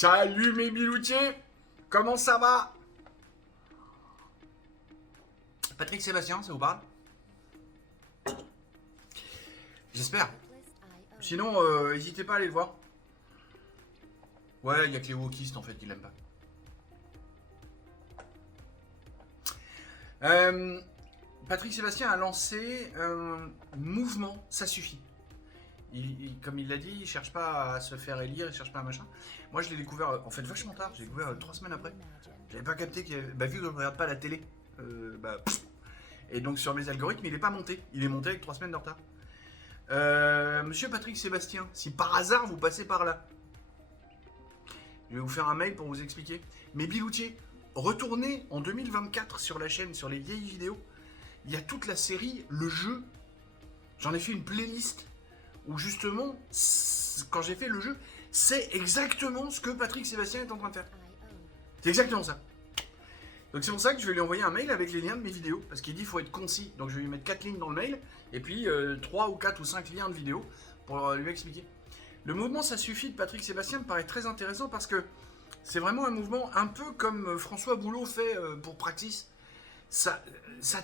Salut mes biloutiers, comment ça va? Patrick Sébastien, ça vous parle? J'espère. Sinon, n'hésitez pas à aller le voir. Ouais, il y a que les wokistes en fait qui l'aiment pas. Patrick Sébastien a lancé un mouvement, ça suffit. Comme il l'a dit, il cherche pas à se faire élire, il cherche pas à machin. Moi je l'ai découvert en fait vachement tard, j'ai découvert 3 semaines après. J'avais pas capté qu'il y avait... vu que je ne regarde pas la télé, et donc sur mes algorithmes il est pas monté, il est monté avec 3 semaines de retard. Monsieur Patrick Sébastien, si par hasard vous passez par là, je vais vous faire un mail pour vous expliquer. Mais biloutier, retournez en 2024 sur la chaîne, sur les vieilles vidéos. Il y a toute la série Le Jeu. J'en ai fait une playlist où justement, quand j'ai fait le jeu, c'est exactement ce que Patrick Sébastien est en train de faire. C'est exactement ça. Donc c'est pour ça que je vais lui envoyer un mail avec les liens de mes vidéos, parce qu'il dit qu'il faut être concis. Donc je vais lui mettre 4 lignes dans le mail, et puis 3 ou 4 ou 5 liens de vidéos pour lui expliquer. Le mouvement Ça suffit de Patrick Sébastien me paraît très intéressant parce que c'est vraiment un mouvement un peu comme François Boulot fait pour Praxis. Ça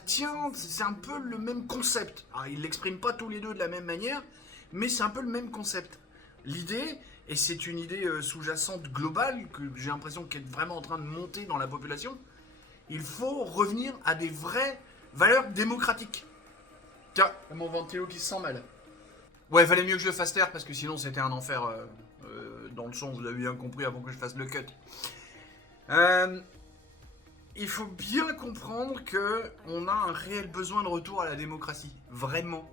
tient, c'est un peu le même concept. Alors, ils ne l'expriment pas tous les deux de la même manière, mais c'est un peu le même concept. L'idée, et c'est une idée sous-jacente globale, que j'ai l'impression qu'elle est vraiment en train de monter dans la population, il faut revenir à des vraies valeurs démocratiques. Tiens, mon ventilo qui se sent mal. Ouais, il fallait mieux que je le fasse taire, parce que sinon c'était un enfer dans le son, vous avez bien compris avant que je fasse le cut. Il faut bien comprendre qu'on a un réel besoin de retour à la démocratie, vraiment.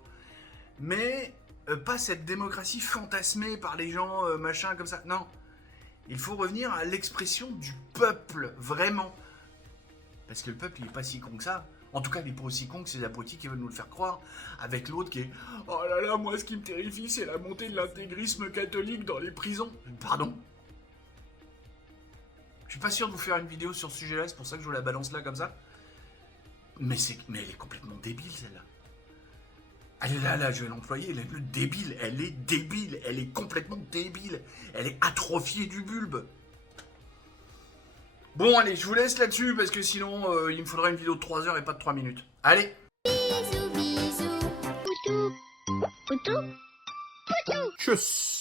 Mais pas cette démocratie fantasmée par les gens, machin, comme ça, non. Il faut revenir à l'expression du peuple, vraiment. Parce que le peuple, il est pas si con que ça. En tout cas, il n'est pas aussi con que ces abrutis qui veulent nous le faire croire. Avec l'autre qui est « Oh là là, moi, ce qui me terrifie, c'est la montée de l'intégrisme catholique dans les prisons. » Pardon. Je suis pas sûr de vous faire une vidéo sur ce sujet-là, c'est pour ça que je vous la balance là, comme ça. Mais elle est complètement débile, celle-là. Elle est là, je vais l'employer, elle est débile. Elle est débile, elle est complètement débile. Elle est atrophiée du bulbe. Bon, allez, je vous laisse là-dessus, parce que sinon, il me faudra une vidéo de 3 heures et pas de 3 minutes. Allez. Bisous, bisous. Poutou. Poutou. Poutou. Tchuss.